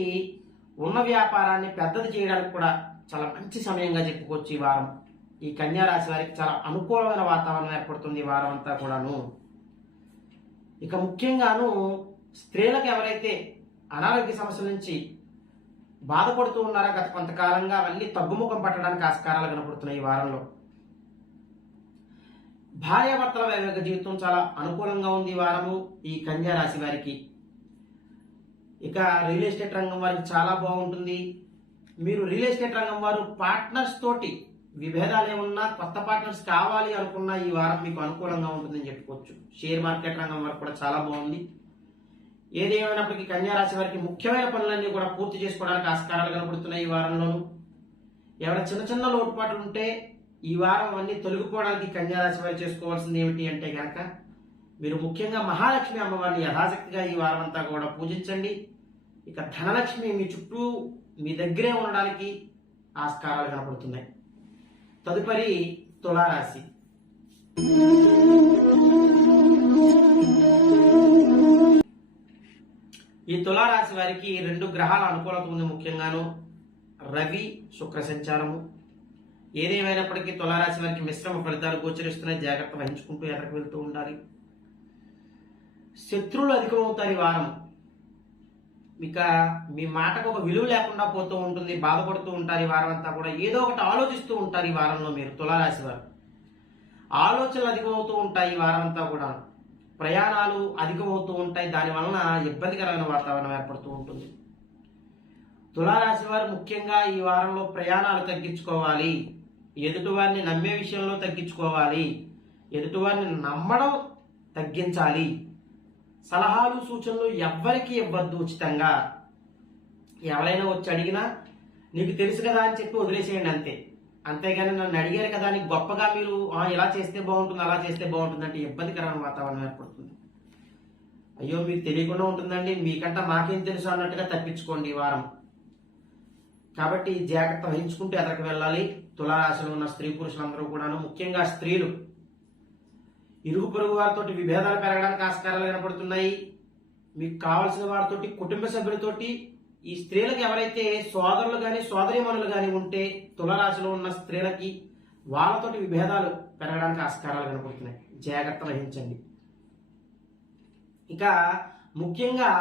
ఉన్న వ్యాపారాన్ని పెద్దది చేయడానికి కూడా చాలా మంచి సమయంగా చెప్పుకోవచ్చు ఈ వారం. ఈ కన్యా రాశి వారికి చాలా అనుకూలమైన వాతావరణం ఏర్పడుతుంది ఈ వారం అంతా కూడాను. ఇక ముఖ్యంగాను స్త్రీలకు ఎవరైతే అనారోగ్య సమస్యల నుంచి బాధపడుతూ ఉన్నారో గత కొంతకాలంగా అవన్నీ తగ్గుముఖం పట్టడానికి ఆస్కారాలు కనపడుతున్నాయి ఈ వారంలో. భార్యాభర్తల వైవాహిక జీవితం చాలా అనుకూలంగా ఉంది ఈ వారము ఈ కన్యా రాశి వారికి. ఇక రియల్ ఎస్టేట్ రంగం వారికి చాలా బాగుంటుంది. మీరు రియల్ ఎస్టేట్ రంగం వారు పార్ట్నర్స్ తోటి విభేదాలు ఏమున్నా కొత్త పార్ట్నర్స్ కావాలి అనుకున్నా ఈ వారం మీకు అనుకూలంగా ఉంటుందని చెప్పుకోవచ్చు. షేర్ మార్కెట్ రంగం వరకు కూడా చాలా బాగుంది. ఏది ఏమైనప్పటికీ కన్యా రాశి వారికి ముఖ్యమైన పనులన్నీ కూడా పూర్తి చేసుకోవడానికి ఆస్కారాలు కనబడుతున్నాయి ఈ వారంలోనూ. ఎవరైనా చిన్న చిన్న లోటుపాట్లు ఉంటే ఈ వారం అన్ని తొలగిపోవడానికి కన్యా రాశి వారు చేసుకోవాల్సింది ఏమిటి అంటే కనుక మీరు ముఖ్యంగా మహాలక్ష్మి అమ్మవారిని యథాశక్తిగా ఈ వారం అంతా కూడా పూజించండి. ఇక ధనలక్ష్మి మీ చుట్టూ మీ దగ్గరే ఉండడానికి ఆస్కారాలు కనపడుతున్నాయి. తదుపరి తులారాశి. ఈ తులారాశి వారికి 2 గ్రహాల అనుకూలత ఉంది. ముఖ్యంగాను రవి శుక్ర సంచారము. ఏదేమైనప్పటికీ తులారాశి వారికి మిశ్రమ ఫలితాలు గోచరిస్తున్నాయి. జాగ్రత్త వహించుకుంటూ ఎదరికి వెళ్తూ ఉండాలి. శత్రువులు అధికమవుతారు ఈ వారం. ఇక మీ మాటకు ఒక విలువ లేకుండా పోతూ ఉంటుంది. బాధపడుతూ ఉంటారు ఈ వారం అంతా కూడా. ఏదో ఒకటి ఆలోచిస్తూ ఉంటారు ఈ వారంలో మీరు తులారాశి వారు. ఆలోచనలు అధికమవుతూ ఉంటాయి ఈ వారం అంతా కూడా. ప్రయాణాలు అధికమవుతూ ఉంటాయి. దాని వలన ఇబ్బందికరమైన వాతావరణం ఏర్పడుతూ ఉంటుంది. తులారాశి వారు ముఖ్యంగా ఈ వారంలో ప్రయాణాలు తగ్గించుకోవాలి. ఎదుటివారిని నమ్మే విషయంలో తగ్గించుకోవాలి. ఎదుటివారిని నమ్మడం తగ్గించాలి. సలహాలు సూచనలు ఎవ్వరికి ఇవ్వద్దు ఉచితంగా. ఎవరైనా వచ్చి అడిగినా నీకు తెలుసు కదా అని చెప్పి వదిలేసేయండి అంతే. అంతేగాని నన్ను అడిగారు కదా అని గొప్పగా మీరు ఇలా చేస్తే బాగుంటుంది అలా చేస్తే బాగుంటుంది అంటే ఇబ్బందికరమైన వాతావరణం ఏర్పడుతుంది. అయ్యో మీకు తెలియకుండా ఉంటుందండి, మీకంటే మాకేం తెలుసు అన్నట్టుగా తప్పించుకోండి ఈ వారం. కాబట్టి జాగ్రత్త వహించుకుంటూ ఎదరికి వెళ్ళాలి. తులారాశిలో ఉన్న స్త్రీ పురుషులందరూ కూడాను, ముఖ్యంగా స్త్రీలు ఇరుగు పొరుగు వారితో విభేదాలు పెరగడానికి ఆస్కారాలు కనపడుతున్నాయి. మీకు కావలసిన వారితోటి కుటుంబ సభ్యులతోటి ఈ స్త్రీలకు ఎవరైతే సోదరులు కానీ సోదరీమణులు కానీ ఉంటే తులారాశిలో ఉన్న స్త్రీలకి వాళ్ళతోటి విభేదాలు పెరగడానికి ఆస్కారాలు కనపడుతున్నాయి. జాగ్రత్త వహించండి. ఇక ముఖ్యంగా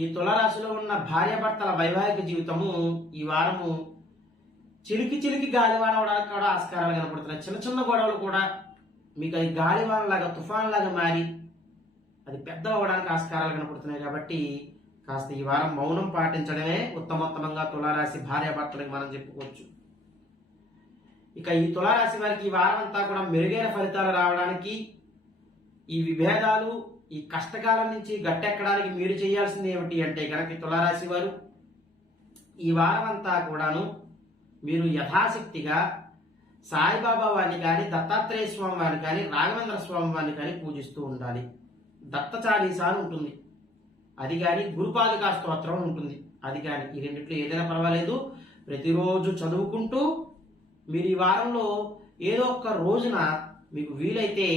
ఈ తులారాశిలో ఉన్న భార్యాభర్తల వైవాహిక జీవితము ఈ వారము చిలికి గాలివాన అవడానికి కూడా ఆస్కారాలు కనపడుతున్నాయి. చిన్న చిన్న గొడవలు కూడా మీకు అది గాలివానలాగా తుఫాన్ లాగా మారి అది పెద్ద అవడానికి ఆస్కారాలు కనపడుతున్నాయి. కాబట్టి కాస్త ఈ వారం మౌనం పాటించడమే ఉత్తమోత్తమంగా తులారాశి భార్యాభర్తలకు మనం చెప్పుకోవచ్చు. ఇక ఈ తులారాశి వారికి ఈ వారం అంతా కూడా మెరుగైన ఫలితాలు రావడానికి, ఈ విభేదాలు ఈ కష్టకాలం నుంచి గట్టెక్కడానికి మీరు చేయాల్సింది ఏమిటి అంటే కనుక ఈ తులారాశి వారు ఈ వారం అంతా కూడాను మీరు యథాశక్తిగా సాయిబాబా వారిని కానీ దత్తాత్రేయ స్వామి వారిని కానీ రాఘవేంద్ర స్వామి వారిని కానీ పూజిస్తూ ఉండాలి. దత్త చాలీసా ఉంటుంది, అది కానీ గురుపాదుకా స్తోత్రం ఉంటుంది, అది కానీ ఈ రెండిట్లో ఏదైనా పర్వాలేదు. ప్రతిరోజు చదువుకుంటూ మీరు ఈ వారంలో ఏదో ఒక్క రోజున మీకు వీలైతే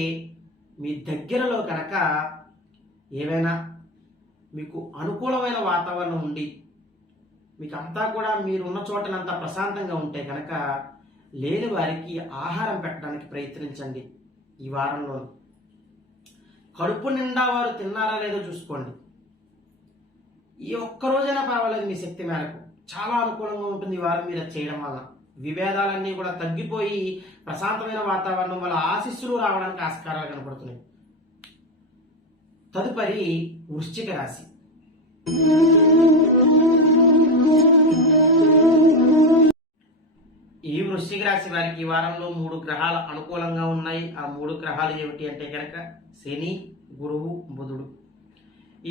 మీ దగ్గరలో కనుక ఏవైనా మీకు అనుకూలమైన వాతావరణం ఉండి మీకు అంతా కూడా మీరున్న చోటనంతా ప్రశాంతంగా ఉంటే కనుక లేని వారికి ఆహారం పెట్టడానికి ప్రయత్నించండి. ఈ వారంలో కడుపు నిండా వారు తిన్నారా లేదో చూసుకోండి. ఈ ఒక్కరోజైనా పర్వాలేదు, మీ శక్తి మేరకు చాలా అనుకూలంగా ఉంటుంది ఈ వారం మీరు చేయడం వల్ల. విభేదాలన్నీ కూడా తగ్గిపోయి ప్రశాంతమైన వాతావరణం వల్ల ఆశీస్సులు రావడానికి ఆస్కారాలు కనపడుతున్నాయి. తదుపరి వృశ్చిక రాశి. ఈ వృశ్చిక రాశి వారికి ఈ వారంలో 3 గ్రహాలు అనుకూలంగా ఉన్నాయి. ఆ 3 గ్రహాలు ఏమిటి అంటే కనుక శని, గురువు, బుధుడు.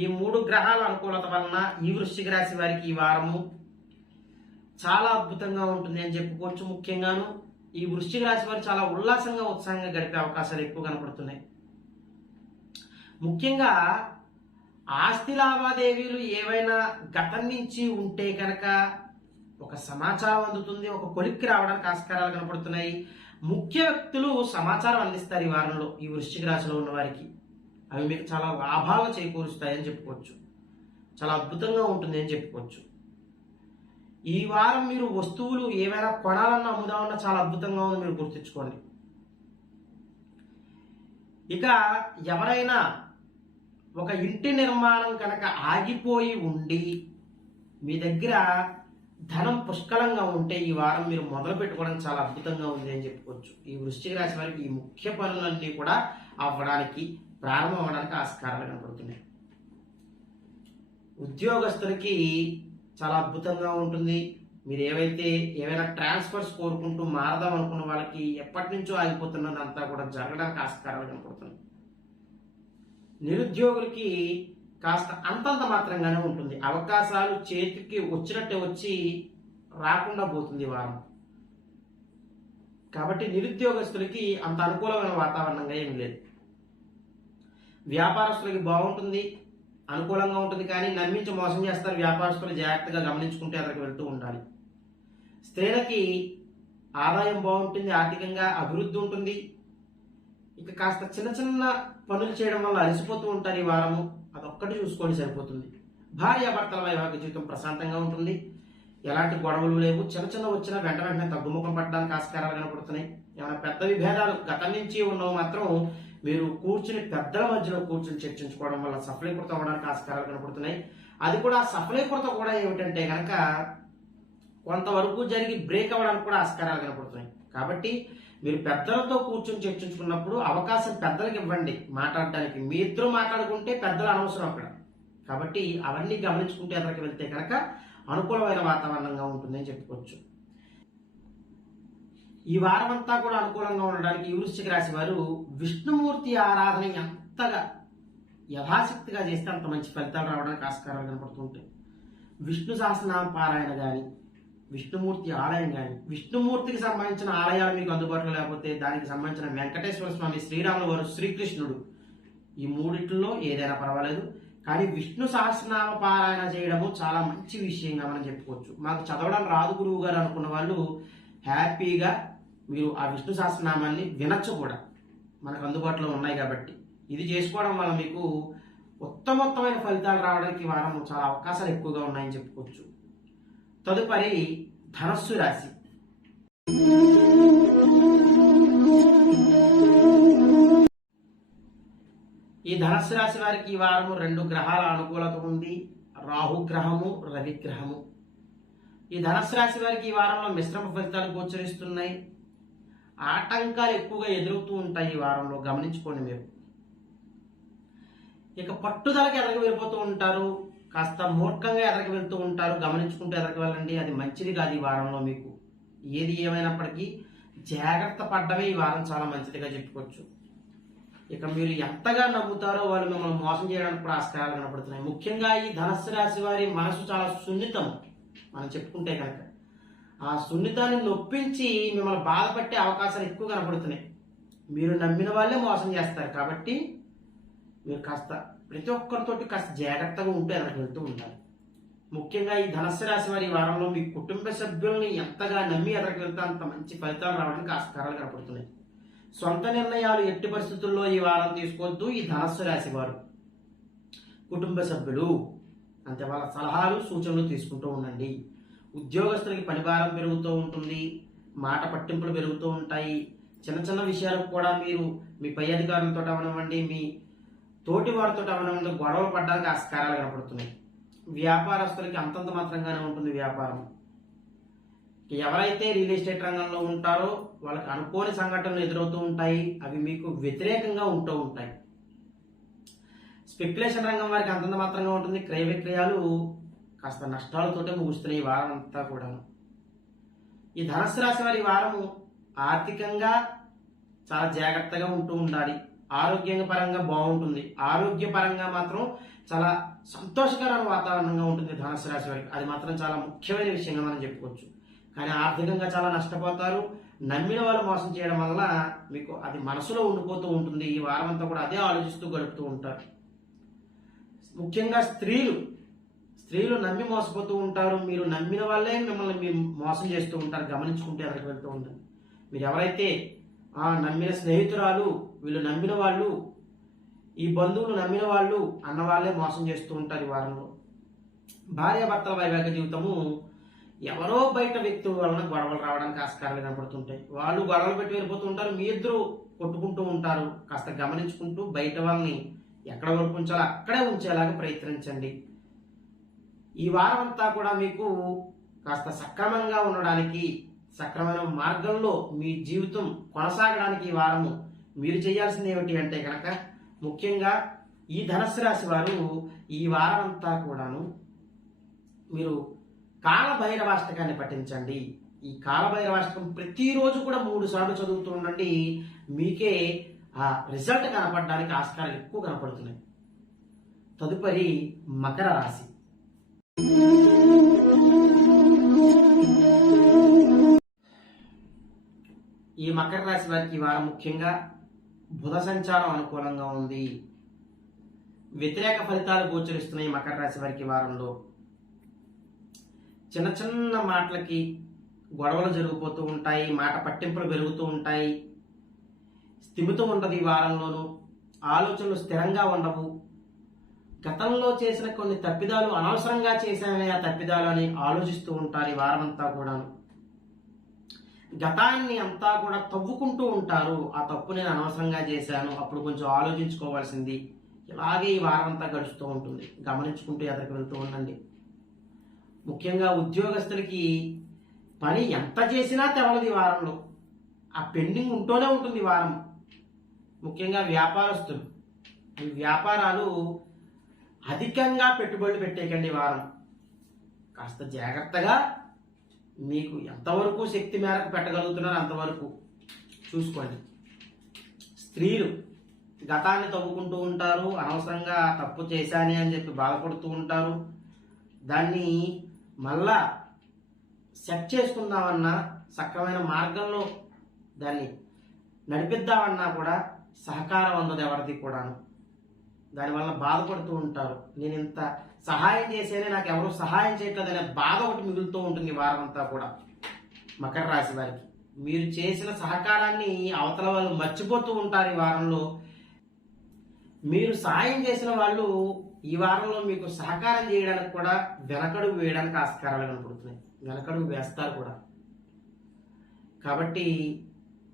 ఈ 3 గ్రహాల అనుకూలత వలన ఈ వృశ్చిక రాశి వారికి ఈ వారము చాలా అద్భుతంగా ఉంటుంది అని చెప్పుకోవచ్చు. ముఖ్యంగాను ఈ వృశ్చిక రాశి వారు చాలా ఉల్లాసంగా ఉత్సాహంగా గడిపే అవకాశాలు ఎక్కువ కనపడుతున్నాయి. ముఖ్యంగా ఆస్తి లావాదేవీలు ఏవైనా గతం నుంచి ఉంటే కనుక ఒక సమాచారం అందుతుంది, ఒక కొలిక్కి రావడానికి ఆస్కారాలు కనపడుతున్నాయి. ముఖ్య వ్యక్తులు సమాచారం అందిస్తారు ఈ వారంలో ఈ వృశ్చిక రాశిలో ఉన్న వారికి. అవి మీకు చాలా లాభాలు చేకూరుస్తాయని చెప్పుకోవచ్చు. చాలా అద్భుతంగా ఉంటుంది అని చెప్పుకోవచ్చు. ఈ వారం మీరు వస్తువులు ఏవైనా కొనాలన్నా అమ్ముదామన్నా చాలా అద్భుతంగా ఉంది, మీరు గుర్తుంచుకోండి. ఇక ఎవరైనా ఒక ఇంటి నిర్మాణం కనుక ఆగిపోయి ఉండి మీ దగ్గర ధనం పుష్కలంగా ఉంటే ఈ వారం మీరు మొదలు పెట్టుకోవడం చాలా అద్భుతంగా ఉంది అని చెప్పుకోవచ్చు. ఈ వృశ్చిక రాశి వారికి ఈ ముఖ్య పనులన్నీ కూడా అవ్వడానికి ప్రారంభం అవ్వడానికి ఆస్కారాలు కనపడుతున్నాయి. ఉద్యోగస్తులకి చాలా అద్భుతంగా ఉంటుంది. మీరు ఏవైనా ట్రాన్స్ఫర్స్ కోరుకుంటూ మారదాం అనుకున్న వాళ్ళకి ఎప్పటి నుంచో ఆగిపోతున్నదంతా కూడా జరగడానికి ఆస్కారాలు కనపడుతుంది. నిరుద్యోగులకి కాస్త అంతంత మాత్రంగానే ఉంటుంది. అవకాశాలు చేతికి వచ్చినట్టే వచ్చి రాకుండా పోతుంది ఈ వారం. కాబట్టి నిరుద్యోగస్తులకి అంత అనుకూలమైన వాతావరణంగా ఏమి లేదు. వ్యాపారస్తులకి బాగుంటుంది, అనుకూలంగా ఉంటుంది. కానీ నమ్మించి మోసం చేస్తారు వ్యాపారస్తులు, జాగ్రత్తగా గమనించుకుంటే అక్కడికి వెళ్తూ ఉండాలి. స్త్రీలకి ఆదాయం బాగుంటుంది, ఆర్థికంగా అభివృద్ధి ఉంటుంది. ఇక కాస్త చిన్న చిన్న పనులు చేయడం వల్ల అలసిపోతూ ఉంటారు ఈ వారము, అదొక్కటి చూసుకొని సరిపోతుంది. భార్యాభర్తల వైవాహిక జీవితం ప్రశాంతంగా ఉంటుంది, ఎలాంటి గొడవలు లేవు. చిన్న చిన్న వచ్చినా వెంటనే తగ్గుముఖం పట్టడానికి ఆస్కారాలు కనపడుతున్నాయి. ఏమైనా పెద్ద విభేదాలు గతం నుంచి ఉన్నవి మాత్రం మీరు కూర్చుని పెద్దల మధ్యలో కూర్చుని చర్చించుకోవడం వల్ల సఫలీకృతం అవ్వడానికి ఆస్కారాలు కనపడుతున్నాయి. అది కూడా సఫలీకృత కూడా ఏమిటంటే కనుక కొంతవరకు జరిగి బ్రేక్ అవ్వడానికి కూడా ఆస్కారాలు కనపడుతున్నాయి. కాబట్టి మీరు పెద్దలతో కూర్చొని చర్చించుకున్నప్పుడు అవకాశం పెద్దలకు ఇవ్వండి మాట్లాడడానికి. మీ ఇద్దరు మాట్లాడుకుంటే పెద్దలు అనవసరం అక్కడ. కాబట్టి అవన్నీ గమనించుకుంటే అక్కడికి వెళ్తే కనుక అనుకూలమైన వాతావరణంగా ఉంటుందని చెప్పుకోవచ్చు. ఈ వారం అంతా కూడా అనుకూలంగా ఉండడానికి ఈ వృశ్చిక రాశి వారు విష్ణుమూర్తి ఆరాధన ఎంతగా యథాశక్తిగా చేస్తే అంత మంచి ఫలితాలు రావడానికి ఆస్కారాలు కనపడుతుంటాయి. విష్ణు సహస్రనామ పారాయణ కానీ, విష్ణుమూర్తి ఆలయం కానీ, విష్ణుమూర్తికి సంబంధించిన ఆలయాలు మీకు అందుబాటులో లేకపోతే దానికి సంబంధించిన వెంకటేశ్వర స్వామి, శ్రీరాముల వారు, శ్రీకృష్ణుడు, ఈ మూడిట్లో ఏదైనా పర్వాలేదు. కానీ విష్ణు సహస్రనామ పారాయణ చేయడము చాలా మంచి విషయంగా మనం చెప్పుకోవచ్చు. మాకు చదవడం రాదు గురువు గారు అనుకున్న వాళ్ళు హ్యాపీగా మీరు ఆ విష్ణు సహస్రనామాన్ని వినొచ్చు కూడా, మనకు అందుబాటులో ఉన్నాయి కాబట్టి. ఇది చేసుకోవడం వల్ల మీకు ఉత్తమోత్తమైన ఫలితాలు రావడానికి వారం చాలా అవకాశాలు ఎక్కువగా ఉన్నాయని చెప్పుకోవచ్చు. తదుపరి ధనస్సు రాశి. ఈ ధనస్సు రాశి వారికి ఈ వారము 2 గ్రహాల అనుకూలత ఉంది, రాహుగ్రహము, రవిగ్రహము. ఈ ధనస్సు రాశి వారికి ఈ వారంలో మిశ్రమ ఫలితాలు గోచరిస్తున్నాయి. ఆటంకాలు ఎక్కువగా ఎదురవుతూ ఉంటాయి ఈ వారంలో, గమనించుకోండి మీరు. ఇక పట్టుదలకి ఎదరికి వెళ్ళిపోతూ ఉంటారు, కాస్త మూర్ఖంగా ఎదరికి వెళ్తూ ఉంటారు. గమనించుకుంటూ ఎదరికి వెళ్ళండి, అది మంచిది కాదు ఈ వారంలో మీకు. ఏది ఏమైనప్పటికీ జాగ్రత్త పడ్డమే ఈ వారం చాలా మంచిదిగా చెప్పుకోవచ్చు. ఇక మీరు ఎంతగా నమ్ముతారో వాళ్ళు మిమ్మల్ని మోసం చేయడానికి కూడా ఆస్కారాలు కనపడుతున్నాయి. ముఖ్యంగా ఈ ధనస్సు రాశి వారి మనసు చాలా సున్నితం. మనం చెప్పుకుంటే కనుక ఆ సున్నితాన్ని నొప్పించి మిమ్మల్ని బాధపట్టే అవకాశాలు ఎక్కువ కనపడుతున్నాయి. మీరు నమ్మిన వాళ్ళే మోసం చేస్తారు. కాబట్టి మీరు కాస్త ప్రతి ఒక్కరితోటి కాస్త జాగ్రత్తగా ఉంటూ ఎదరికి వెళ్తూ ఉండాలి. ముఖ్యంగా ఈ ధనస్సు రాశి వారి ఈ వారంలో మీ కుటుంబ సభ్యుల్ని ఎంతగా నమ్మి ఎదరికి వెళ్తే అంత మంచి ఫలితాలు రావడానికి ఆస్కారాలు కనపడుతున్నాయి. సొంత నిర్ణయాలు ఎట్టి పరిస్థితుల్లో ఈ వారం తీసుకోవద్దు ఈ ధనస్సు రాశి వారు. కుటుంబ సభ్యులు అంతే, వాళ్ళ సలహాలు సూచనలు తీసుకుంటూ ఉండండి. ఉద్యోగస్తులకి పనిభారం పెరుగుతూ ఉంటుంది, మాట పట్టింపులు పెరుగుతూ ఉంటాయి. చిన్న చిన్న విషయాలకు కూడా మీరు మీ పై అధికారులతో అవనివ్వండి, మీ తోటి వారితో అవనివ్వండి, గొడవలు పడడానికి ఆస్కారాలు కనపడుతున్నాయి. వ్యాపారస్తులకి అంతంత మాత్రంగానే ఉంటుంది వ్యాపారం. ఎవరైతే రియల్ ఎస్టేట్ రంగంలో ఉంటారో వాళ్ళకి అనుకోని సంఘటనలు ఎదురవుతూ ఉంటాయి, అవి మీకు వ్యతిరేకంగా ఉంటూ ఉంటాయి. స్పెక్యులేషన్ రంగం వారికి అంతంత మాత్రంగా ఉంటుంది. క్రయ విక్రయాలు కాస్త నష్టాలతోటే ముగుస్తున్నాయి ఈ వారం అంతా కూడా. ఈ ధనస్సు రాశి వారి వారము ఆర్థికంగా చాలా జాగ్రత్తగా ఉంటూ ఉండాలి. ఆరోగ్య పరంగా బాగుంటుంది. ఆరోగ్యపరంగా మాత్రం చాలా సంతోషకరమైన వాతావరణంగా ఉంటుంది ధనస్సు రాశి వారికి. అది మాత్రం చాలా ముఖ్యమైన విషయంగా మనం చెప్పుకోవచ్చు. కానీ ఆర్థికంగా చాలా నష్టపోతారు. నమ్మిన వాళ్ళు మోసం చేయడం వల్ల మీకు అది మనసులో ఉండిపోతూ ఉంటుంది. ఈ వారం అంతా కూడా అదే ఆలోచిస్తూ గడుపుతూ ఉంటారు. ముఖ్యంగా స్త్రీలు నమ్మి మోసపోతూ ఉంటారు. మీరు నమ్మిన వాళ్ళే మిమ్మల్ని మోసం చేస్తూ ఉంటారు. గమనించుకుంటే ఎక్కడికి వెళ్తూ ఉంటారు. మీరు ఎవరైతే నమ్మిన స్నేహితురాలు, వీళ్ళు నమ్మిన వాళ్ళు, ఈ బంధువులు నమ్మిన వాళ్ళు అన్న వాళ్ళే మోసం చేస్తూ ఉంటారు ఈ వారంలో. భార్యాభర్తల వైవాహిక జీవితము ఎవరో బయట వ్యక్తుల వలన గొడవలు రావడానికి ఆస్కారాలు కనపడుతుంటాయి. వాళ్ళు గొడవలు పెట్టి వెళ్ళిపోతూ ఉంటారు, మీ ఇద్దరు కొట్టుకుంటూ ఉంటారు. కాస్త గమనించుకుంటూ బయట వాళ్ళని ఎక్కడ వరకు ఉంచాలో అక్కడే ఉంచేలాగా ప్రయత్నించండి. ఈ వారం అంతా కూడా మీకు కాస్త సక్రమంగా ఉండడానికి, సక్రమైన మార్గంలో మీ జీవితం కొనసాగడానికి ఈ వారము మీరు చేయాల్సింది ఏమిటి అంటే కనుక ముఖ్యంగా ఈ ధనస్సు రాశి వారు ఈ వారం అంతా కూడాను మీరు కాలభైరవాష్టకాన్ని పఠించండి. ఈ కాలభైరవాష్టకం ప్రతిరోజు కూడా 3 సార్లు చదువుతూ ఉండండి. మీకే ఆ రిజల్ట్ కనపడడానికి ఆస్కారాలు ఎక్కువ కనపడుతున్నాయి. తదుపరి మకర రాశి. ఈ మకర రాశి వారికి ఈ వారం ముఖ్యంగా బుధ సంచారం అనుకూలంగా ఉంది. వ్యతిరేక ఫలితాలు గోచరిస్తున్నాయి మకర రాశి వారికి వారంలో. చిన్న చిన్న మాటలకి గొడవలు జరిగిపోతూ ఉంటాయి, మాట పట్టింపులు పెరుగుతూ ఉంటాయి, స్థిమితం ఉండదు. ఈ వారంలోనూ ఆలోచనలు స్థిరంగా ఉండవు. గతంలో చేసిన కొన్ని తప్పిదాలు అనవసరంగా చేశామే ఆ తప్పిదాలు అని ఆలోచిస్తూ ఉంటారు ఈ వారం అంతా కూడాను. గతాన్ని అంతా కూడా తవ్వుకుంటూ ఉంటారు. ఆ తప్పు నేను అనవసరంగా చేశాను, అప్పుడు కొంచెం ఆలోచించుకోవాల్సింది. ఇలాగే ఈ వారం అంతా గడుస్తూ ఉంటుంది. గమనించుకుంటూ ఎదరికి వెళ్తూ ఉండండి. ముఖ్యంగా ఉద్యోగస్తులకి పని ఎంత చేసినా తెవలదు ఈ వారంలో. ఆ పెండింగ్ ఉంటూనే ఉంటుంది ఈ వారం. ముఖ్యంగా వ్యాపారస్తులు, ఈ వ్యాపారాలు అధికంగా పెట్టుబడులు పెట్టేయకండి ఈ వారం. కాస్త జాగ్రత్తగా మీకు ఎంతవరకు శక్తి మేరకు పెట్టగలుగుతున్నారో అంతవరకు చూసుకోండి. స్త్రీలు గతాన్ని తవ్వుకుంటూ ఉంటారు, అనవసరంగా తప్పు చేశానే అని చెప్పి బాధపడుతూ ఉంటారు. దాన్ని మళ్ళా సెట్ చేసుకుందామన్నా, సక్రమైన మార్గంలో దాన్ని నడిపిద్దామన్నా కూడా సహకారం అందదు ఎవరిది కూడాను. దానివల్ల బాధపడుతూ ఉంటారు. నేను ఇంత సహాయం చేసేనే నాకు ఎవరు సహాయం చేయట్లేదనే బాధ ఒకటి మిగులుతూ ఉంటుంది వారం అంతా కూడా. మకర రాశి వారికి మీరు చేసిన సహకారాన్ని అవతల వాళ్ళు మర్చిపోతూ ఉంటారు ఈ వారంలో. మీరు సహాయం చేసిన వాళ్ళు ఈ వారంలో మీకు సహకారం చేయడానికి కూడా వెనకడుగు వేయడానికి ఆస్కారాలు కనపడుతున్నాయి. వెనకడుగు వేస్తారు కూడా. కాబట్టి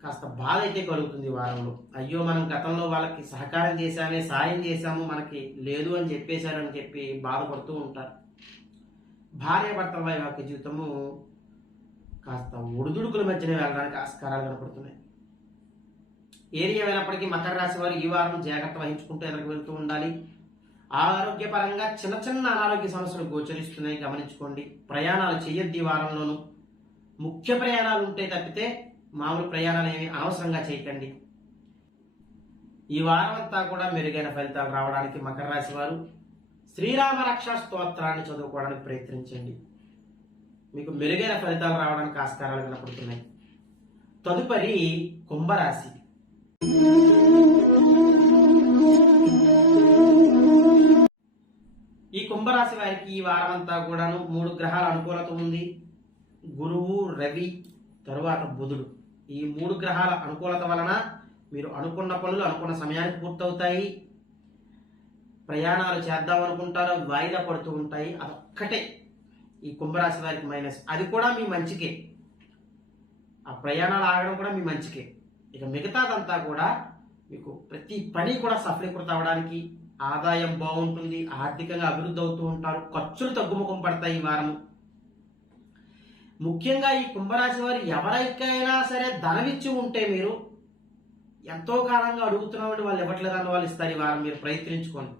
కాస్త బాధ అయితే కలుగుతుంది ఈ వారంలో. అయ్యో, మనం గతంలో వాళ్ళకి సహకారం చేశామే, సాయం చేశాము, మనకి లేదు అని చెప్పేశారని చెప్పి బాధపడుతూ ఉంటారు. భార్యాభర్తల వైవాహిక జీవితము కాస్త ఒడిదుడుకుల మధ్యనే వెళ్ళడానికి ఆస్కారాలు కనపడుతున్నాయి. ఏది ఏమైనప్పటికీ మకర రాశి వారు ఈ వారం జాగ్రత్త వహించుకుంటూ ఎదురుకు వెళ్తూ ఉండాలి. ఆరోగ్యపరంగా చిన్న చిన్న అనారోగ్య సమస్యలు గోచరిస్తున్నాయి, గమనించుకోండి. ప్రయాణాలు చేయొద్దు ఈ వారంలోనూ. ముఖ్య ప్రయాణాలు ఉంటే తప్పితే మామూలు ప్రయాణాలు ఏమి అనవసరంగా చేయకండి. ఈ వారం అంతా కూడా మెరుగైన ఫలితాలు రావడానికి మకర రాశి వారు శ్రీరామ రక్షా స్తోత్రాన్ని చదువుకోవడానికి ప్రయత్నించండి. మీకు మెరుగైన ఫలితాలు రావడానికి ఆస్కారాలు కనపడుతున్నాయి. తదుపరి కుంభరాశి. ఈ కుంభరాశి వారికి ఈ వారం అంతా కూడాను 3 గ్రహాల అనుకూలత ఉంది. గురువు, రవి, తరువాత బుధుడు. ఈ 3 గ్రహాల అనుకూలత వలన మీరు అనుకున్న పనులు అనుకున్న సమయానికి పూర్తవుతాయి. ప్రయాణాలు చేద్దాం అనుకుంటారో వాయిదా పడుతూ ఉంటాయి. అదొక్కటే ఈ కుంభరాశి వారికి మైనస్. అది కూడా మీ మంచికే. ఆ ప్రయాణాలు ఆగడం కూడా మీ మంచికే. ఇక మిగతాదంతా కూడా మీకు ప్రతి పని కూడా సఫలీకృతం అవడానికి, ఆదాయం బాగుంటుంది, ఆర్థికంగా అభివృద్ధి అవుతూ ఉంటారు, ఖర్చులు తగ్గుముఖం పడతాయి ఈ వారం. ముఖ్యంగా ఈ కుంభరాశి వారు ఎవరికైనా సరే ధనమిచ్చి ఉంటే, మీరు ఎంతో కాలంగా అడుగుతున్నామంటే వాళ్ళు ఇవ్వట్లేదని వాళ్ళు ఇస్తారు ఈ వారం. మీరు ప్రయత్నించుకోండి.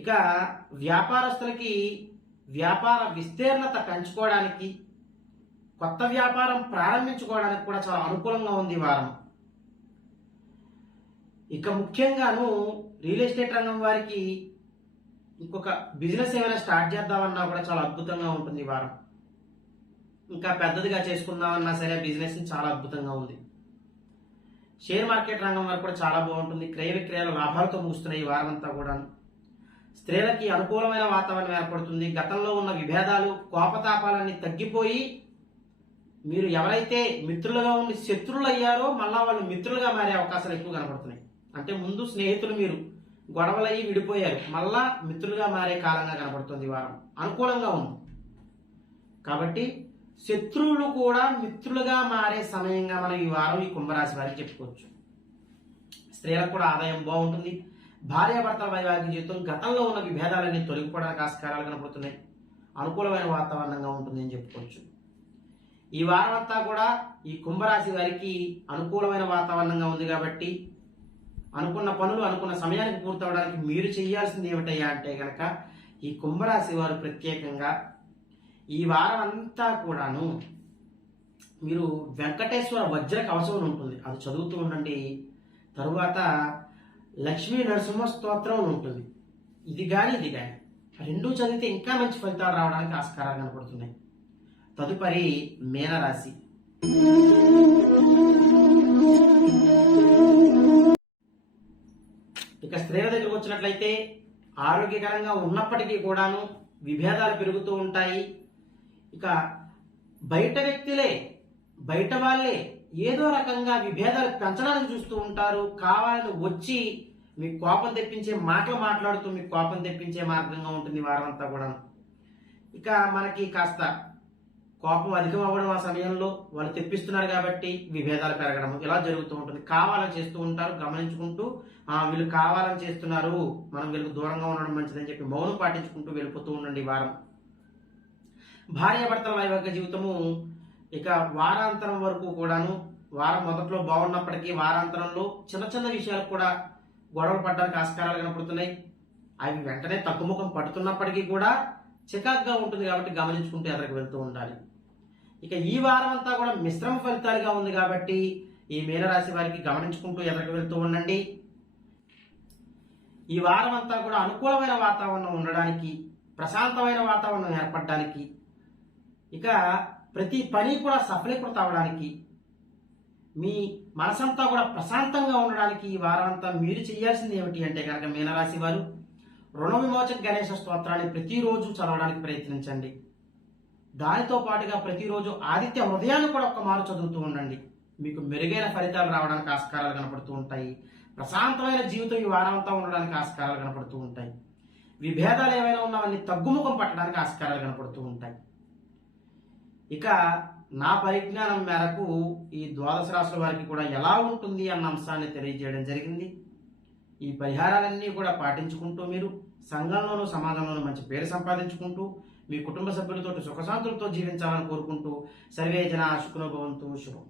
ఇక వ్యాపారస్తులకి వ్యాపార విస్తీర్ణత పెంచుకోవడానికి, కొత్త వ్యాపారం ప్రారంభించుకోవడానికి కూడా చాలా అనుకూలంగా ఉంది ఈ వారం. ఇక ముఖ్యంగాను రియల్ ఎస్టేట్ రంగం వారికి ఇంకొక బిజినెస్ ఏమైనా స్టార్ట్ చేద్దామన్నా కూడా చాలా అద్భుతంగా ఉంటుంది ఈ వారం. ఇంకా పెద్దదిగా చేసుకుందామన్నా సరే బిజినెస్ చాలా అద్భుతంగా ఉంది. షేర్ మార్కెట్ రంగం వారికి కూడా చాలా బాగుంటుంది. క్రయ విక్రయాలు లాభాలతో ముగుస్తున్నాయి ఈ వారం అంతా కూడా. స్త్రీలకి అనుకూలమైన వాతావరణం ఏర్పడుతుంది. గతంలో ఉన్న విభేదాలు, కోపతాపాలన్నీ తగ్గిపోయి మీరు ఎవరైతే మిత్రులుగా ఉండి శత్రువులు అయ్యారో మళ్ళా వాళ్ళు మిత్రులుగా మారే అవకాశాలు ఎక్కువ కనపడుతున్నాయి. అంటే ముందు స్నేహితులు మీరు గొడవలయ్యి విడిపోయారు, మళ్ళా మిత్రులుగా మారే కాలంగా కనపడుతుంది ఈ వారం. అనుకూలంగా ఉంది. కాబట్టి శత్రువులు కూడా మిత్రులుగా మారే సమయంగా మనం ఈ వారం ఈ కుంభరాశి వారికి చెప్పుకోవచ్చు. స్త్రీలకు కూడా ఆదాయం బాగుంటుంది. భార్యాభర్తల వైవాహిక జీవితం గతంలో ఉన్న విభేదాలన్నీ తొలగిపోవడానికి ఆస్కారాలు కనపడుతున్నాయి. అనుకూలమైన వాతావరణంగా ఉంటుంది అని చెప్పుకోవచ్చు. ఈ వారం అంతా కూడా ఈ కుంభరాశి వారికి అనుకూలమైన వాతావరణంగా ఉంది. కాబట్టి అనుకున్న పనులు అనుకున్న సమయానికి పూర్తవడానికి మీరు చేయాల్సింది ఏమిటయ్యా అంటే కనుక ఈ కుంభరాశి వారు ప్రత్యేకంగా ఈ వారం అంతా కూడాను మీరు వెంకటేశ్వర వజ్ర కవచం ఉంటుంది, అది చదువుతూ ఉండండి. తరువాత లక్ష్మీ నరసింహ స్తోత్రం ఉంటుంది. ఇది కానీ రెండూ చదివితే ఇంకా మంచి ఫలితాలు రావడానికి ఆస్కారాలు కనపడుతున్నాయి. తదుపరి మీనరాశి. ఇక స్త్రీల దగ్గరకు వచ్చినట్లయితే ఆరోగ్యకరంగా ఉన్నప్పటికీ కూడాను విభేదాలు పెరుగుతూ ఉంటాయి. ఇక బయట వ్యక్తులే, బయట వాళ్ళే ఏదో రకంగా విభేదాలు పెంచడానికి చూస్తూ ఉంటారు. కావాలని వచ్చి మీకు కోపం తెప్పించే మాటలు మాట్లాడుతూ మీకు కోపం తెప్పించే మార్గంగా ఉంటుంది వారం అంతా కూడా. ఇక మనకి కాస్త కోపం అధికం అవ్వడం, ఆ సమయంలో వాళ్ళు తెప్పిస్తున్నారు కాబట్టి విభేదాలు పెరగడం ఇలా జరుగుతూ ఉంటుంది. కావాలని చేస్తూ ఉంటారు, గమనించుకుంటూ వీళ్ళు కావాలని చేస్తున్నారు, మనం వీళ్ళకి దూరంగా ఉండడం మంచిదని చెప్పి మౌనం పాటించుకుంటూ వెళ్ళిపోతూ ఉండండి వారం. భార్యాభర్తల వైవాహిక జీవితము ఇక వారాంతరం వరకు కూడాను, వారం మొదట్లో బాగున్నప్పటికీ వారాంతరంలో చిన్న చిన్న విషయాలు కూడా గొడవలు పడడానికి ఆస్కారాలు కనపడుతున్నాయి. అవి వెంటనే తగ్గుముఖం పడుతున్నప్పటికీ కూడా చికాగ్గా ఉంటుంది కాబట్టి గమనించుకుంటూ ఎదరికి వెళ్తూ ఉండాలి. ఇక ఈ వారం అంతా కూడా మిశ్రమ ఫలితాలుగా ఉంది కాబట్టి ఈ మీనరాశి వారికి గమనించుకుంటూ ఎదరికి వెళ్తూ ఉండండి. ఈ వారం అంతా కూడా అనుకూలమైన వాతావరణం ఉండడానికి, ప్రశాంతమైన వాతావరణం ఏర్పడడానికి, ఇక ప్రతి పని కూడా సఫలీకృత అవడానికి, మీ మనసంతా కూడా ప్రశాంతంగా ఉండడానికి ఈ వారం అంతా మీరు చేయాల్సింది ఏమిటి అంటే కనుక మీనరాశి వారు రుణ విమోచక గణేశ స్తోత్రాన్ని ప్రతిరోజు చదవడానికి ప్రయత్నించండి. దానితో పాటుగా ప్రతిరోజు ఆదిత్య హృదయాన్ని కూడా ఒక్క మారు చదువుతూ ఉండండి. మీకు మెరుగైన ఫలితాలు రావడానికి ఆస్కారాలు కనపడుతూ ఉంటాయి. ప్రశాంతమైన జీవితం ఈ వారం అంతా ఉండడానికి ఆస్కారాలు కనపడుతూ ఉంటాయి. విభేదాలు ఏవైనా ఉన్నవన్నీ తగ్గుముఖం పట్టడానికి ఆస్కారాలు కనపడుతూ ఉంటాయి. ఇక నా పరిజ్ఞానం మేరకు ఈ ద్వాదశ రాశుల వారికి కూడా ఎలా ఉంటుంది అన్న అంశాన్ని తెలియజేయడం జరిగింది. ఈ పరిహారాలన్నీ కూడా పాటించుకుంటూ మీరు సంఘంలోనూ సమాజంలోనూ మంచి పేరు సంపాదించుకుంటూ మీ కుటుంబ సభ్యులతో సుఖశాంతులతో జీవించాలని కోరుకుంటూ సర్వే జనా సుఖినో భవంతు. శుభం.